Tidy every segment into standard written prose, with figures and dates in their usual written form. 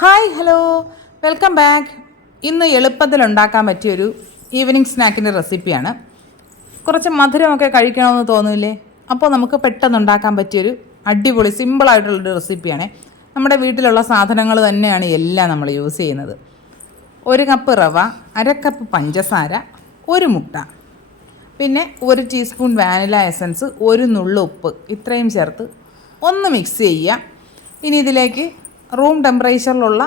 Hi hello welcome back. ഇന്ന് എളുപ്പത്തിൽ ഉണ്ടാക്കാൻ പറ്റിയൊരു ഈവനിങ് സ്നാക്കിൻ്റെ റെസിപ്പിയാണ്. കുറച്ച് മധുരമൊക്കെ കഴിക്കണമെന്ന് തോന്നില്ലേ? അപ്പോൾ നമുക്ക് പെട്ടെന്ന് ഉണ്ടാക്കാൻ പറ്റിയൊരു അടിപൊളി സിമ്പിളായിട്ടുള്ളൊരു റെസിപ്പിയാണ്. നമ്മുടെ വീട്ടിലുള്ള സാധനങ്ങൾ തന്നെയാണ് എല്ലാം നമ്മൾ യൂസ് ചെയ്യുന്നത്. 1 കപ്പ് റവ, 1/2 കപ്പ് പഞ്ചസാര, 1 മുട്ട, പിന്നെ 1 ടീസ്പൂൺ വാനില എസൻസ്, 1 നുള്ളു ഉപ്പ്, ഇത്രയും ചേർത്ത് ഒന്ന് മിക്സ് ചെയ്യുക. ഇനി ഇതിലേക്ക് റൂം ടെമ്പറേച്ചറിലുള്ള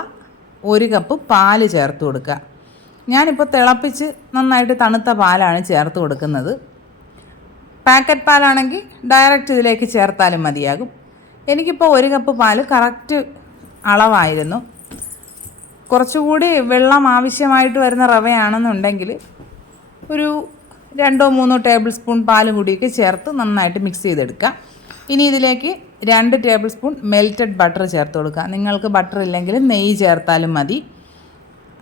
1 കപ്പ് പാല് ചേർത്ത് കൊടുക്കുക. ഞാനിപ്പോൾ തിളപ്പിച്ച് നന്നായിട്ട് തണുത്ത പാലാണ് ചേർത്ത് കൊടുക്കുന്നത്. പാക്കറ്റ് പാലാണെങ്കിൽ ഡയറക്റ്റ് ഇതിലേക്ക് ചേർത്താലും മതിയാകും. എനിക്കിപ്പോൾ 1 കപ്പ് പാല് കറക്റ്റ് അളവായിരുന്നു. കുറച്ചുകൂടി വെള്ളം ആവശ്യമായിട്ട് വരുന്ന റവയാണെന്നുണ്ടെങ്കിൽ ഒരു 2-3 ടേബിൾ സ്പൂൺ പാലും കൂടിയൊക്കെ ചേർത്ത് നന്നായിട്ട് മിക്സ് ചെയ്തെടുക്കുക. ഇനി ഇതിലേക്ക് 2 ടേബിൾ സ്പൂൺ മെൽറ്റഡ് ബട്ടർ ചേർത്ത് കൊടുക്കുക. നിങ്ങൾക്ക് ബട്ടർ ഇല്ലെങ്കിൽ നെയ്യ് ചേർത്താലും മതി,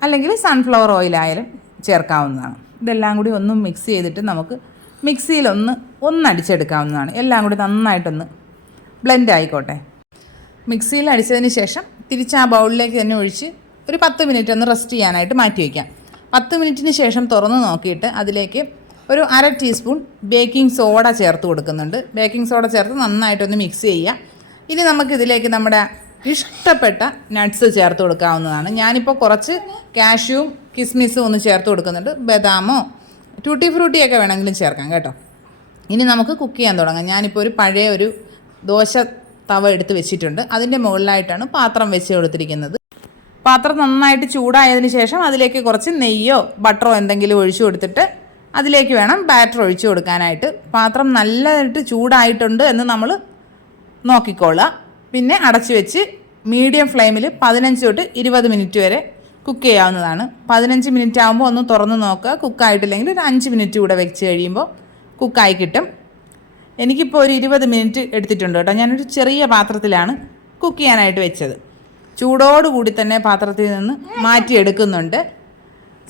അല്ലെങ്കിൽ സൺഫ്ലവർ ഓയിലായാലും ചേർക്കാവുന്നതാണ്. ഇതെല്ലാം കൂടി ഒന്ന് മിക്സ് ചെയ്തിട്ട് നമുക്ക് മിക്സിയിൽ ഒന്നടിച്ചെടുക്കാവുന്നതാണ്. എല്ലാം കൂടി നന്നായിട്ടൊന്ന് ബ്ലെൻഡ് ആയിക്കോട്ടെ. മിക്സിയിൽ അടിച്ചതിന് ശേഷം തിരിച്ച് ആ ബൗളിലേക്ക് തന്നെ ഒഴിച്ച് ഒരു 10 മിനിറ്റ് ഒന്ന് റെസ്റ്റ് ചെയ്യാനായിട്ട് മാറ്റി വയ്ക്കാം. 10 മിനിറ്റിന് ശേഷം തുറന്ന് നോക്കിയിട്ട് അതിലേക്ക് ഒരു 1/2 ടീസ്പൂൺ ബേക്കിംഗ് സോഡ ചേർത്ത് കൊടുക്കുന്നുണ്ട്. ബേക്കിംഗ് സോഡ ചേർത്ത് നന്നായിട്ടൊന്ന് മിക്സ് ചെയ്യുക. ഇനി നമുക്കിതിലേക്ക് നമ്മുടെ ഇഷ്ടപ്പെട്ട നട്ട്സ് ചേർത്ത് കൊടുക്കാവുന്നതാണ്. ഞാനിപ്പോൾ കുറച്ച് കാഷ്യൂവും കിസ്മിസും ഒന്ന് ചേർത്ത് കൊടുക്കുന്നുണ്ട്. ബദാമോ ടൂട്ടി ഫ്രൂട്ടിയൊക്കെ വേണമെങ്കിലും ചേർക്കാം കേട്ടോ. ഇനി നമുക്ക് കുക്ക് ചെയ്യാൻ തുടങ്ങാം. ഞാനിപ്പോൾ ഒരു പഴയ ദോശ തവ എടുത്ത് വെച്ചിട്ടുണ്ട്. അതിൻ്റെ മുകളിലായിട്ടാണ് പാത്രം വെച്ച് കൊടുത്തിരിക്കുന്നത്. പാത്രം നന്നായിട്ട് ചൂടായതിന് ശേഷം അതിലേക്ക് കുറച്ച് നെയ്യോ ബട്ടറോ എന്തെങ്കിലും ഒഴിച്ചു കൊടുത്തിട്ട് അതിലേക്ക് വേണം ബാറ്റർ ഒഴിച്ചു കൊടുക്കാനായിട്ട്. പാത്രം നല്ലതായിട്ട് ചൂടായിട്ടുണ്ട് എന്ന് നമ്മൾ നോക്കിക്കൊള്ളുക. പിന്നെ അടച്ചു വെച്ച് മീഡിയം ഫ്ലെയിമിൽ 15 തൊട്ട് 20 മിനിറ്റ് വരെ കുക്ക് ചെയ്യാവുന്നതാണ്. 15 മിനിറ്റ് ആകുമ്പോൾ ഒന്ന് തുറന്ന് നോക്കുക. കുക്കായിട്ടില്ലെങ്കിൽ ഒരു 5 മിനിറ്റ് കൂടെ വെച്ച് കഴിയുമ്പോൾ കുക്കായി കിട്ടും. എനിക്കിപ്പോൾ ഒരു 20 മിനിറ്റ് എടുത്തിട്ടുണ്ട് കേട്ടോ. ഞാനൊരു ചെറിയ പാത്രത്തിലാണ് കുക്ക് ചെയ്യാനായിട്ട് വെച്ചത്. ചൂടോടുകൂടി തന്നെ പാത്രത്തിൽ നിന്ന് മാറ്റിയെടുക്കുന്നുണ്ട്.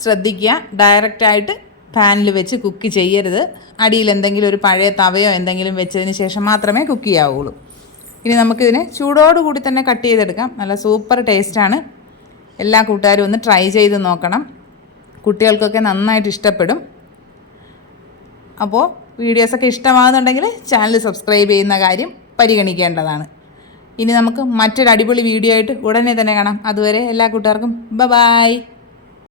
ശ്രദ്ധിക്കുക, ഡയറക്റ്റായിട്ട് പാനിൽ വെച്ച് കുക്ക് ചെയ്യരുത്. അടിയിൽ എന്തെങ്കിലും ഒരു പഴയ തവയോ എന്തെങ്കിലും വെച്ചതിന് ശേഷം മാത്രമേ കുക്ക് ചെയ്യാവുള്ളൂ. ഇനി നമുക്കിതിനെ ചൂടോടുകൂടി തന്നെ കട്ട് ചെയ്തെടുക്കാം. നല്ല സൂപ്പർ ടേസ്റ്റാണ്. എല്ലാ കൂട്ടുകാരും ഒന്ന് ട്രൈ ചെയ്ത് നോക്കണം. കുട്ടികൾക്കൊക്കെ നന്നായിട്ട് ഇഷ്ടപ്പെടും. അപ്പോൾ വീഡിയോസൊക്കെ ഇഷ്ടമാകുന്നുണ്ടെങ്കിൽ ചാനൽ സബ്സ്ക്രൈബ് ചെയ്യുന്ന കാര്യം പരിഗണിക്കേണ്ടതാണ്. ഇനി നമുക്ക് മറ്റൊരു അടിപൊളി വീഡിയോ ആയിട്ട് ഉടനെ തന്നെ കാണാം. അതുവരെ എല്ലാ കൂട്ടുകാർക്കും ബൈ.